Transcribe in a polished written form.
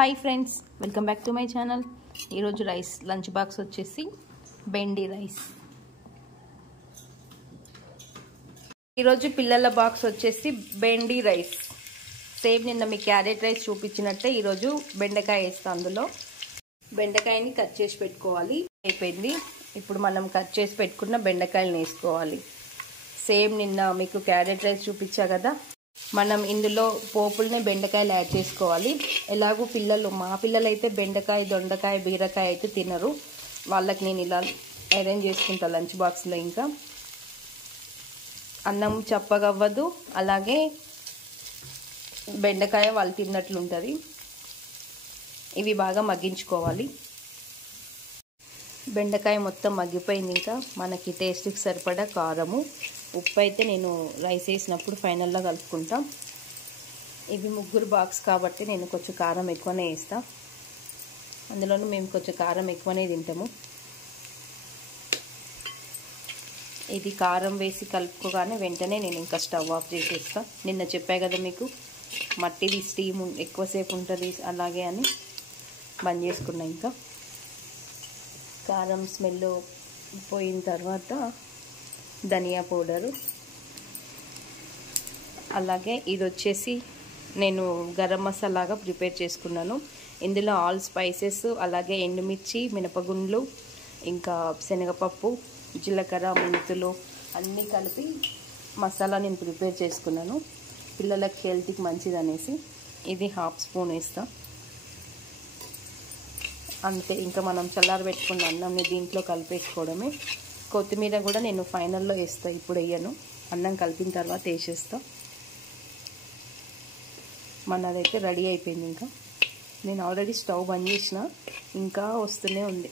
Hi friends, welcome back to my channel. ఈరోజు rice lunch box వచ్చేసి బెండి rice. ఈరోజు పిల్లల బాక్స్ వచ్చేసి బెండి రైస్. సేమ్ నిన్న మీ క్యారెట్ రైస్ చూపించినట్టే ఈరోజు బెండకాయ వేస్తాను. అందులో బెండకాయని కట్ చేసి పెట్టుకోవాలి. అయిపోయింది. ఇప్పుడు మనం కట్ చేసి పెట్టుకున్న బెండకాయలను వేసుకోవాలి. సేమ్ నిన్న మీకు క్యారెట్ రైస్ చూపించా కదా, మనం ఇందులో పోపుల్ని బెండకాయలు యాడ్ చేసుకోవాలి. ఎలాగూ మా పిల్లలైతే బెండకాయ, దొండకాయ, బీరకాయ అయితే తినరు. వాళ్ళకి నేను ఇలా అరేంజ్ చేసుకుంటా లంచ్ బాక్స్లో. ఇంకా అన్నం చప్పగవ్వదు, అలాగే బెండకాయ వాళ్ళు తిన్నట్లు ఉంటుంది. ఇవి బాగా మగ్గించుకోవాలి. బెండకాయ మొత్తం మగ్గిపోయింది. ఇంకా మనకి టేస్ట్కి సరిపడా కారము, ఉప్పు అయితే నేను రైస్ వేసినప్పుడు ఫైనల్లో కలుపుకుంటా. ఇవి ముగ్గురు బాక్స్ కాబట్టి నేను కొంచెం కారం ఎక్కువనే వేస్తా. అందులోనూ మేము కొంచెం కారం ఎక్కువనే తింటాము. ఇది కారం వేసి కలుపుకోగానే వెంటనే నేను ఇంకా స్టవ్ ఆఫ్ చేసేస్తా. నిన్న చెప్పా కదా మీకు, మట్టిది స్టీమ్ ఎక్కువసేపు ఉంటుంది అలాగే అని బంద్ చేసుకున్నా. ఇంకా కారం స్మెల్ పోయిన తర్వాత ధనియా పౌడరు, అలాగే ఇది వచ్చేసి నేను గరం మసాలాగా ప్రిపేర్ చేసుకున్నాను. ఇందులో ఆల్ స్పైసెస్, అలాగే ఎండుమిర్చి, మినపగుండ్లు, ఇంకా శనగపప్పు, జీలకర్ర, మెంతులు అన్నీ కలిపి మసాలా నేను ప్రిపేర్ చేసుకున్నాను. పిల్లలకి హెల్త్కి మంచిది అనేసి ఇది 1/2 స్పూన్ వేస్తా. అంతే. ఇంకా మనం చల్లార పెట్టుకున్న అన్నంని దీంట్లో కలిపేసుకోవడమే. కొత్తిమీర కూడా నేను ఫైనల్లో వేస్తాను, ఇప్పుడు వేయను. అన్నం కలిపిన తర్వాత వేసేస్తా. మనదైతే రెడీ అయిపోయింది. ఇంకా నేను ఆల్రెడీ స్టవ్ బంద్ చేసిన, ఇంకా వస్తూనే ఉంది.